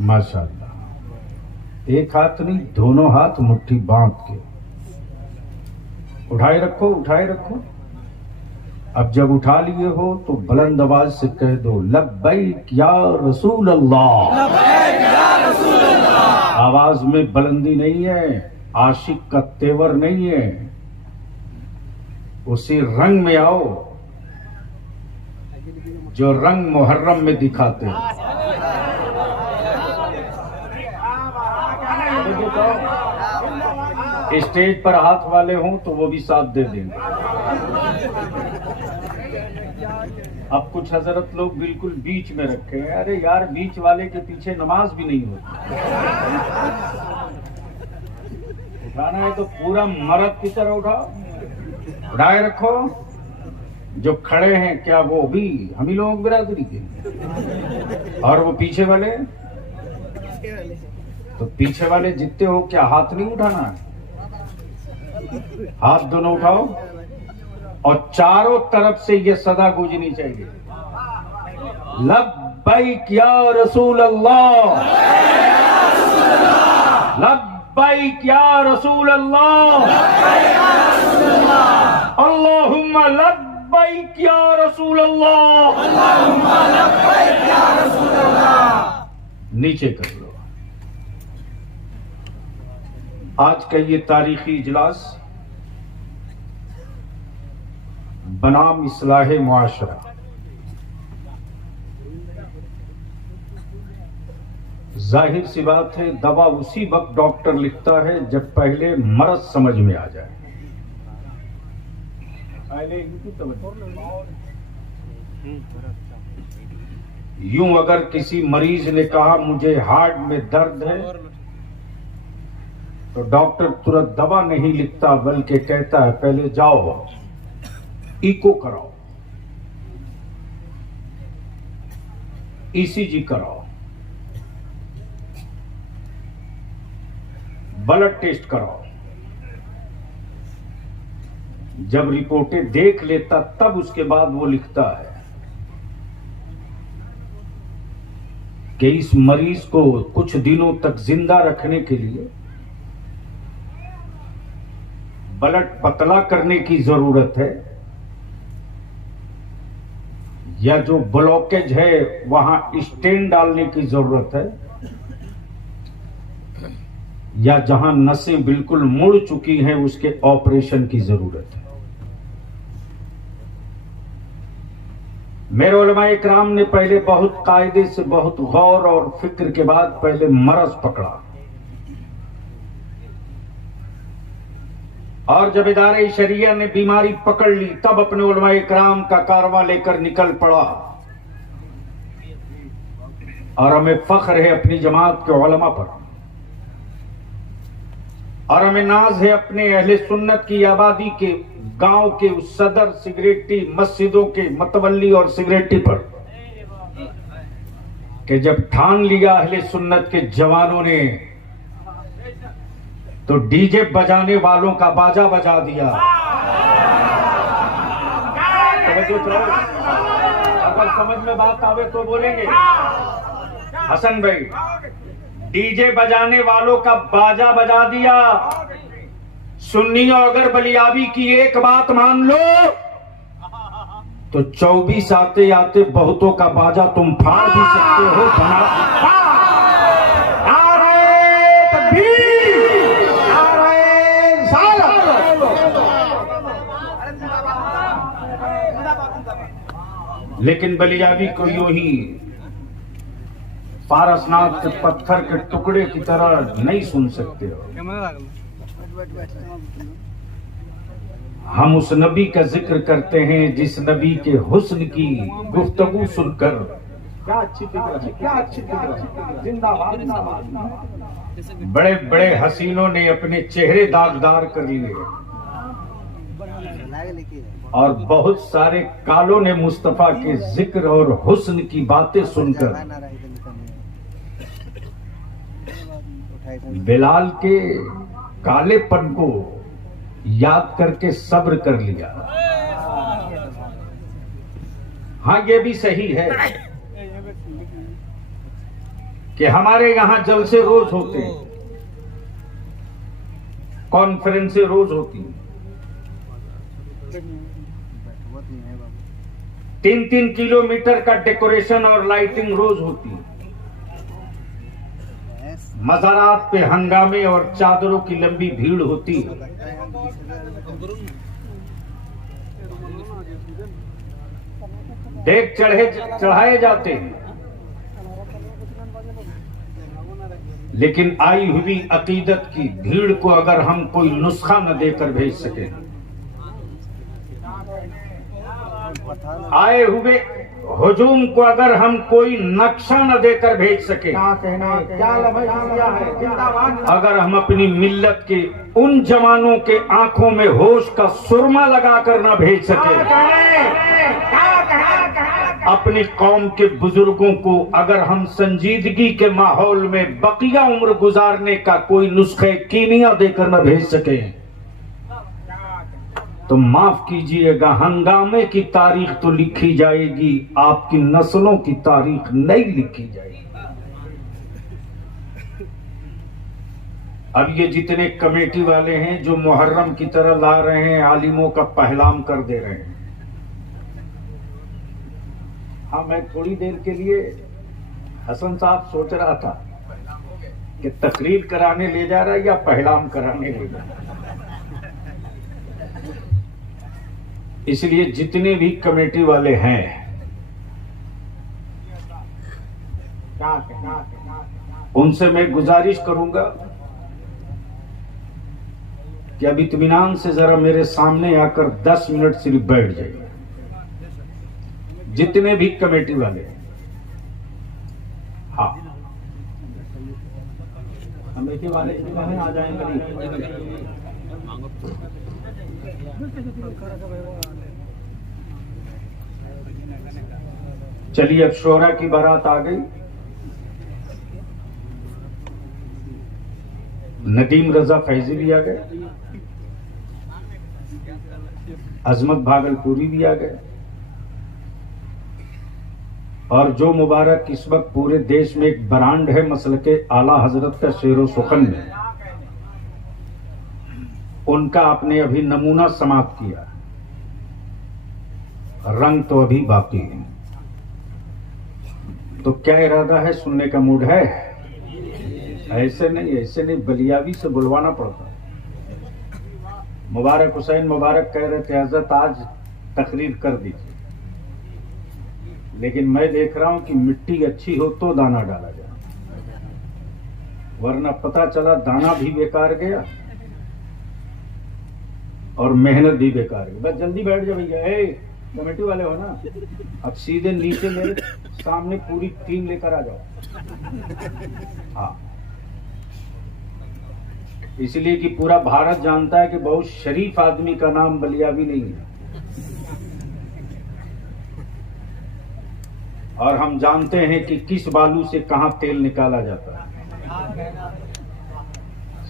माशाल्लाह। एक हाथ नहीं, दोनों हाथ मुट्ठी बांध के उठाए रखो, उठाए रखो। अब जब उठा लिए हो तो बुलंद आवाज से कह दो, लब्बैक या रसूल अल्लाह। लब्बैक या रसूल अल्लाह। आवाज में बुलंदी नहीं है, आशिक का तेवर नहीं है, उसी रंग में आओ जो रंग मुहर्रम में दिखाते हैं। स्टेज पर हाथ वाले हों तो वो भी साथ दे देंगे। अब कुछ हजरत लोग बिल्कुल बीच में रखे हैं। अरे यार, बीच वाले के पीछे नमाज भी नहीं होती। उठाना है तो पूरा मर्द की तरह उठाओ, उठाए रखो। जो खड़े हैं क्या वो भी हम ही लोग बिरादरी के? और वो पीछे वाले, तो पीछे वाले जितने हो क्या हाथ नहीं उठाना है? हाथ दोनों उठाओ और चारों तरफ से ये सदा गूंजनी चाहिए, लब्बैक या रसूल अल्लाह, लब्बैक या रसूल अल्लाह, अल्लाहुम्मा लब्बैक या रसूल अल्लाह, अल्लाहुम्मा लब्बैक या रसूल अल्लाह। नीचे कर लो। आज का ये तारीखी इजलास बनाम इस्लाहे मुआशरा। जाहिर सी बात है, दवा उसी वक्त डॉक्टर लिखता है जब पहले मर्ज समझ में आ जाए। यूं अगर किसी मरीज ने कहा मुझे हार्ट में दर्द है, तो डॉक्टर तुरंत दवा नहीं लिखता बल्कि कहता है पहले जाओ इको कराओ, ईसीजी कराओ, ब्लड टेस्ट कराओ। जब रिपोर्टें देख लेता तब उसके बाद वो लिखता है कि इस मरीज को कुछ दिनों तक जिंदा रखने के लिए ब्लड पतला करने की जरूरत है, या जो ब्लॉकेज है वहां स्टेन डालने की जरूरत है, या जहां नसें बिल्कुल मुड़ चुकी हैं उसके ऑपरेशन की जरूरत है। मेरे उलमा इकराम ने पहले बहुत कायदे से, बहुत गौर और फिक्र के बाद पहले मरज पकड़ा, और जब इदारे शरिया ने बीमारी पकड़ ली तब अपने उलमा इकराम का कारवां लेकर निकल पड़ा। और हमें फख्र है अपनी जमात के उलमा पर, और हमें नाज है अपने अहले सुन्नत की आबादी के, गांव के उस सदर सिगरेटी, मस्जिदों के मतवल्ली और सिगरेटी पर, कि जब ठान लिया अहले सुन्नत के जवानों ने तो डीजे बजाने वालों का बाजा बजा दिया। अगर समझ में बात आवे तो बोलेंगे हसन भाई, डीजे बजाने वालों का बाजा बजा दिया। सुन्नियों अगर बलियाबी की एक बात मान लो तो 24 आते आते बहुतों का बाजा तुम फाड़ भी सकते हो, बना। लेकिन बलियाबी को यूं ही पारसनाथ के पत्थर के टुकड़े की तरह नहीं सुन सकते हो। हम उस नबी का जिक्र करते हैं जिस नबी के हुस्न की गुफ्तगू सुनकर, क्या अच्छी फिक्र, क्या अच्छी फिक्र, जिंदाबाद। बड़े बड़े हसीनों ने अपने चेहरे दागदार कर लिए और बहुत सारे कालों ने मुस्तफा के जिक्र और हुस्न की बातें सुनकर बिलाल के कालेपन को याद करके सब्र कर लिया। हाँ, ये भी सही है कि हमारे यहां जलसे रोज होते हैं, कॉन्फ्रेंसें रोज होती हैं, 3-3 किलोमीटर का डेकोरेशन और लाइटिंग रोज होती है, मज़ारात पे हंगामे और चादरों की लंबी भीड़ होती है। देख चढ़ाए जाते हैं, लेकिन आई हुई अकीदत की भीड़ को अगर हम कोई नुस्खा न देकर भेज सके, आए हुए हुजूम को अगर हम कोई नक्शा न देकर भेज सके, क्या कहना है, क्या लफ्ज़ है, जिंदाबाद, अगर हम अपनी मिल्लत के उन जवानों के आंखों में होश का सुरमा लगाकर न भेज सके, अपनी कौम के बुजुर्गों को अगर हम संजीदगी के माहौल में बकिया उम्र गुजारने का कोई नुस्खे कीमिया देकर न भेज सके, तो माफ कीजिएगा, हंगामे की तारीख तो लिखी जाएगी, आपकी नस्लों की तारीख नहीं लिखी जाएगी। अब ये जितने कमेटी वाले हैं जो मुहर्रम की तरह ला रहे हैं, आलिमों का पहलाम कर दे रहे हैं। हाँ, मैं थोड़ी देर के लिए हसन साहब सोच रहा था कि तकरीर कराने ले जा रहा है या पहलाम कराने ले जा रहा है। इसलिए जितने भी कमेटी वाले हैं, उनसे मैं गुजारिश करूंगा कि अब इत्मीनान से जरा मेरे सामने आकर 10 मिनट सिर्फ बैठ जाइए, जितने भी कमेटी वाले हैं। हाँ, कमेटी वाले आ जाएंगे। चलिए, अब शोरा की बारात आ गई। नदीम रजा फैजी भी आ गए, अजमत भागलपुरी भी आ गए, और जो मुबारक इस वक्त पूरे देश में एक ब्रांड है मसलके आला हजरत का शेरो सुखन में, उनका आपने अभी नमूना समाप्त किया, रंग तो अभी बाकी है। तो क्या इरादा है, सुनने का मूड है? ऐसे नहीं बलियावी से बुलवाना पड़ता। मुबारक हुसैन मुबारक कह रहे थे हजरत आज तकरीर कर दीजिए, लेकिन मैं देख रहा हूं कि मिट्टी अच्छी हो तो दाना डाला जाए, वरना पता चला दाना भी बेकार गया और मेहनत भी बेकार गई। बस जल्दी बैठ जाओ भैया, कमेटी वाले हो ना, अब सीधे नीचे मेरे सामने पूरी टीम लेकर आ जाओ। हाँ, इसलिए कि पूरा भारत जानता है कि बहुत शरीफ आदमी का नाम बलियावी नहीं है, और हम जानते हैं कि किस बालू से कहां तेल निकाला जाता है।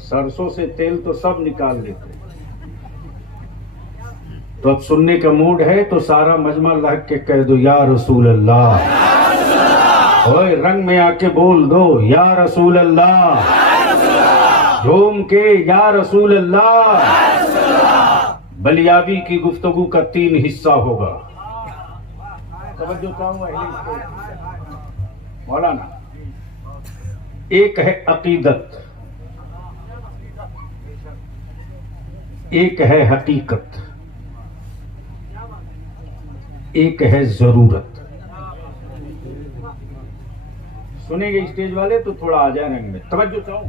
सरसों से तेल तो सब निकाल लेते हैं। तो अब सुनने का मूड है तो सारा मजमा लग के कह दो या रसूल अल्लाह। ओए रंग में आके बोल दो या रसूल अल्लाह, झूम के या रसूल अल्लाह। बलियावी की गुफ्तगू का 3 हिस्सा होगा। मौलाना, एक है अकीदत, एक है हकीकत, एक है जरूरत। सुनेंगे स्टेज वाले तो थोड़ा आ जाए रंग में, तवज्जो चाहूं।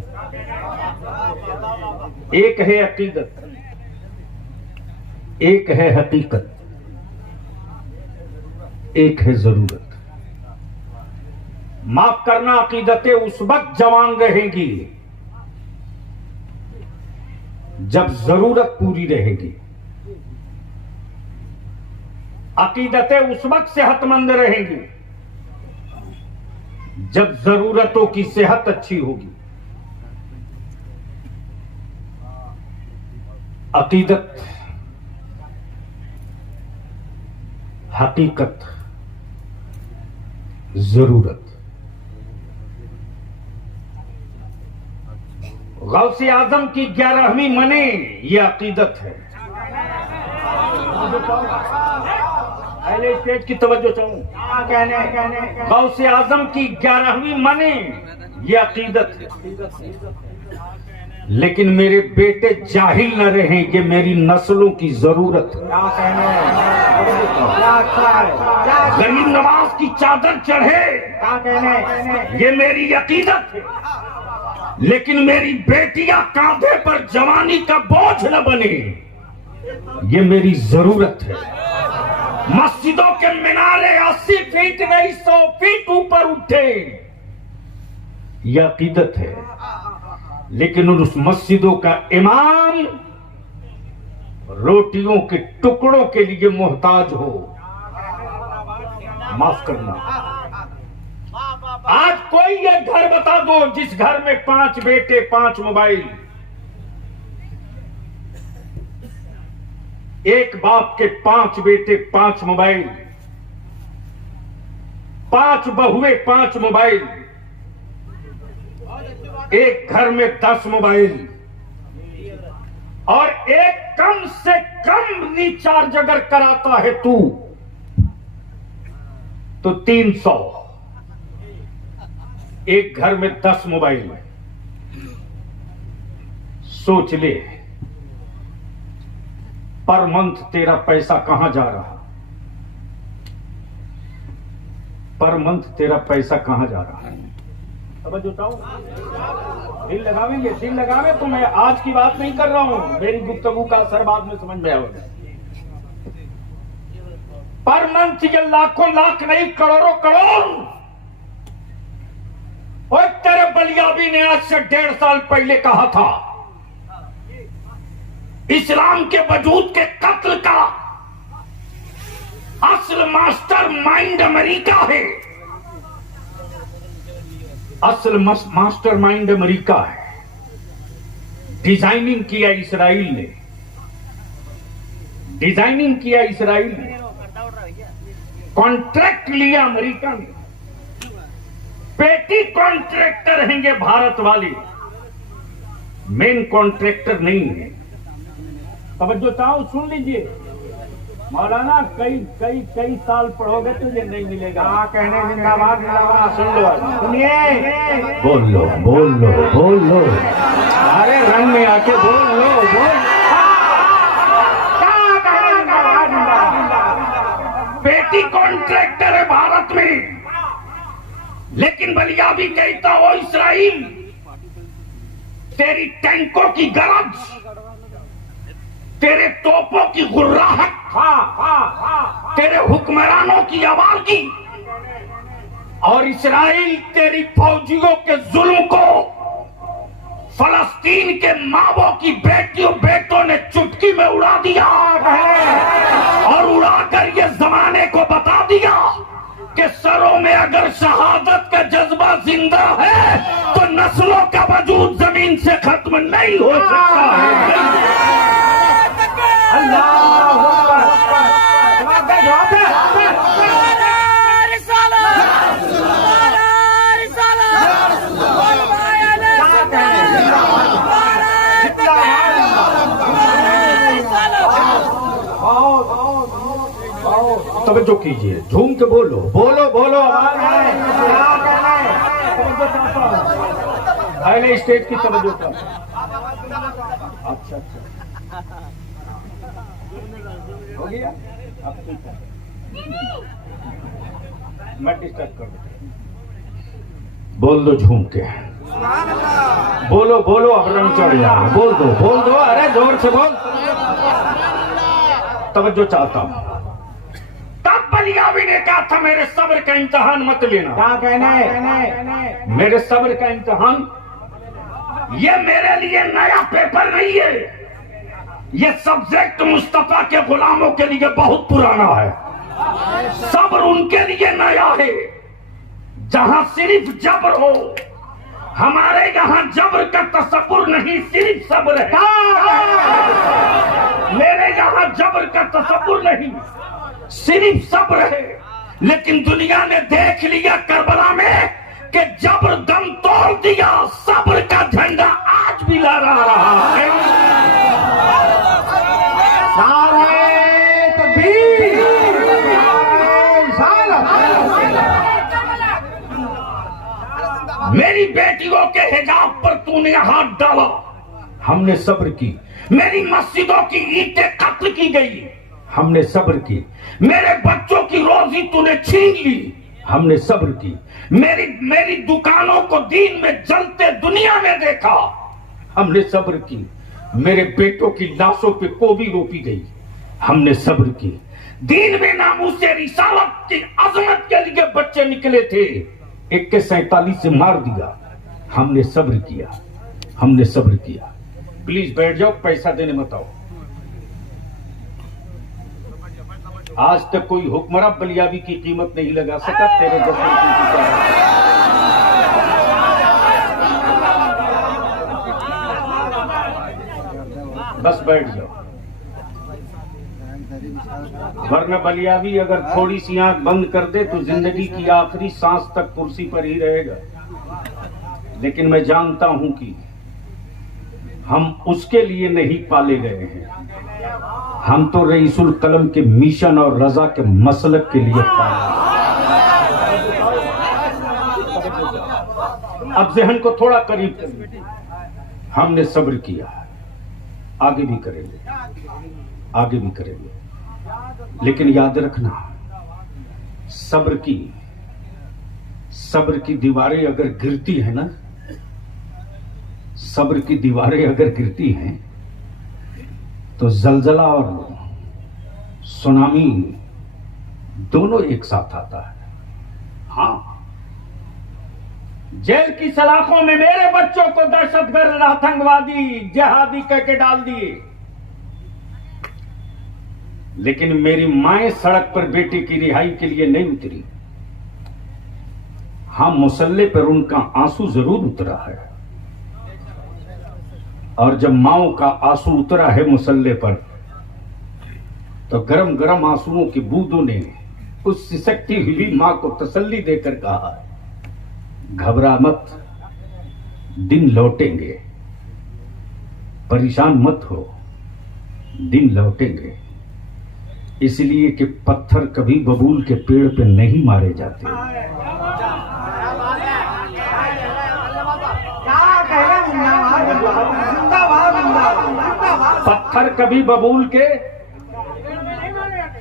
एक है अकीदत, एक है हकीकत, एक है जरूरत। माफ करना, अकीदतें उस वक्त जवान रहेंगी जब जरूरत पूरी रहेगी। अकीदतें उस वक्त सेहतमंद रहेंगी जब जरूरतों की सेहत अच्छी होगी। अकीदत, हकीकत, जरूरत, गौसे आजम की 11वीं मने ये अकीदत है। पहले स्टेज की तवज्जो चाहूं। गौसे आजम की 11वीं मने ये अकीदत है। लेकिन मेरे बेटे जाहिल न रहें, ये मेरी नस्लों की जरूरत है। गरीब नवाज की चादर चढ़े, ये मेरी अकीदत है। लेकिन मेरी बेटियां कांधे पर जवानी का बोझ न बने, ये मेरी जरूरत है। मस्जिदों के मीनारे 80 फीट नहीं 100 फीट ऊपर उठे, यह अकीदत है। लेकिन उस मस्जिदों का इमाम रोटियों के टुकड़ों के लिए मोहताज हो। माफ करना, आज कोई ये घर बता दो जिस घर में 5 बेटे 5 मोबाइल, एक बाप के 5 बेटे 5 मोबाइल, 5 बहुएं 5 मोबाइल, एक घर में 10 मोबाइल, और एक कम से कम रिचार्ज अगर कराता है तू तो 300। एक घर में 10 मोबाइल, सोच ले पर मंथ तेरा पैसा कहां जा रहा, पर मंथ तेरा पैसा कहां जा रहा है। समझ होता हूं, दिल लगावेंगे, दिल लगावे तो मैं आज की बात नहीं कर रहा हूं, मेरी गुफ्तगू का असर बाद में समझ में आएगा। पर मंथ ये लाखों लाख नहीं करोड़ों करोड़। और तेरे बलियाबी ने आज से 1.5 साल पहले कहा था इस्लाम के वजूद के कत्ल का असल मास्टर माइंड अमेरिका है। असल मास्टर माइंड अमेरिका है। डिजाइनिंग किया इसराइल ने, डिजाइनिंग किया इसराइल ने, कॉन्ट्रैक्ट लिया अमेरिका ने। पेटी कॉन्ट्रैक्टर हैं ये भारत वाले, मेन कॉन्ट्रैक्टर नहीं है। तवज्जो चाहो, सुन लीजिए मौलाना, कई साल पढ़ोगे तो ये नहीं मिलेगा। कहने जिंदाबाद जिंदाबाद, सुन लो, सुनिए, बोल लो बोल लो बोल लो, अरे रंग में आके बोल लो, बोल। बेटी कॉन्ट्रैक्टर है भारत में, लेकिन बलियाबी कहता हो इसराइल तेरी टैंकों की गरज, तेरे तोपों की गुर्राहट, तेरे हुक्मरानों की आवाज़ी और इसराइल तेरी फौजियों के जुल्म को फलस्तीन के मावों की बेटियों बेटों ने चुटकी में उड़ा दिया है। और उड़ाकर ये जमाने को बता दिया कि सरों में अगर शहादत का जज्बा जिंदा है तो नस्लों का वजूद जमीन से खत्म नहीं हो सकता है। तवज्जो कीजिए, झूम के बोलो बोलो बोलो, आवाज आए। पहले स्टेज की तवज्जो करो। अच्छा हो गया, अब ठीक है, मैं डिस्टर्ब कर दूं। बोल दो झूम के, बोलो बोलो, अब रंग चढ़ जाए, बोल दो, अरे जोर से बोल। तवज्जो चाहता हूं। तब बलियाबी ने कहा था मेरे सब्र का इम्तिहान मत लेना। क्या कहना है? मेरे सब्र का इम्तिहान, ये मेरे लिए नया पेपर नहीं है, ये सब्जेक्ट मुस्तफा के गुलामों के लिए बहुत पुराना है। सब्र उनके लिए नया है जहां सिर्फ जबर हो। हमारे यहाँ जबर का तसव्वुर नहीं, सिर्फ सब्र है। मेरे यहाँ जबर का तसव्वुर नहीं, सिर्फ सब्र है। लेकिन दुनिया ने देख लिया करबला में कि जबर दम तोड़ दिया, सब्र का झंडा आज भी मेरी बेटियों के हिजाब पर तूने हाथ डाला, हमने सब्र की। मेरी मस्जिदों की ईंटें कत्ल की गई, हमने सब्र की। मेरे बच्चों की रोजी तूने छीन ली, हमने सब्र की। मेरी दुकानों को दीन में जलते दुनिया में देखा, हमने सब्र की। मेरे बेटों की लाशों पे कोबी रोपी गई, हमने सब्र की। दीन में नामूसे रिसालत की अजमत के लिए बच्चे निकले थे, AK-47 से मार दिया, हमने सब्र किया, हमने सब्र किया। प्लीज बैठ जाओ, पैसा देने मत आओ। आज तक कोई हुक्मरान बलियाबी की कीमत नहीं लगा सका तेरे जैसे। बस बैठ जाओ, वरना बलियाबी अगर थोड़ी सी आंख बंद कर दे तो जिंदगी की आखिरी सांस तक कुर्सी पर ही रहेगा। लेकिन मैं जानता हूं कि हम उसके लिए नहीं पाले गए हैं, हम तो रईसुल कलम के मिशन और रजा के मसलक के लिए पाले। अब जहन को थोड़ा करीब करिए। हमने सब्र किया, आगे भी करेंगे, आगे भी करेंगे। लेकिन याद रखना, सब्र की दीवारें अगर गिरती है ना, सब्र की दीवारें अगर गिरती हैं तो जलजला और सुनामी दोनों एक साथ आता है। हाँ, जेल की सलाखों में मेरे बच्चों को दहशतगर्द, आतंकवादी, जिहादी कहके डाल दिए, लेकिन मेरी माएं सड़क पर बेटे की रिहाई के लिए नहीं उतरी। हाँ, मुसल्ले पर उनका आंसू जरूर उतरा है, और जब माओ का आंसू उतरा है मुसल्ले पर, तो गरम गरम आंसुओं की बूंदों ने उस सिसकती हुई मां को तसल्ली देकर कहा, घबरा मत, दिन लौटेंगे, परेशान मत हो, दिन लौटेंगे। इसलिए कि पत्थर कभी बबूल के पेड़ पे नहीं मारे जाते। पत्थर कभी बबूल के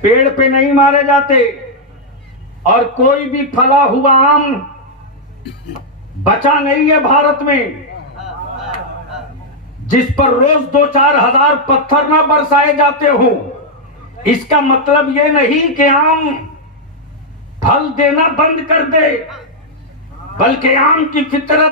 पेड़ पे नहीं मारे जाते, और कोई भी फला हुआ आम बचा नहीं है भारत में जिस पर रोज 2-4 हजार पत्थर ना बरसाए जाते हो। इसका मतलब ये नहीं कि आम फल देना बंद कर दे, बल्कि आम की फितरत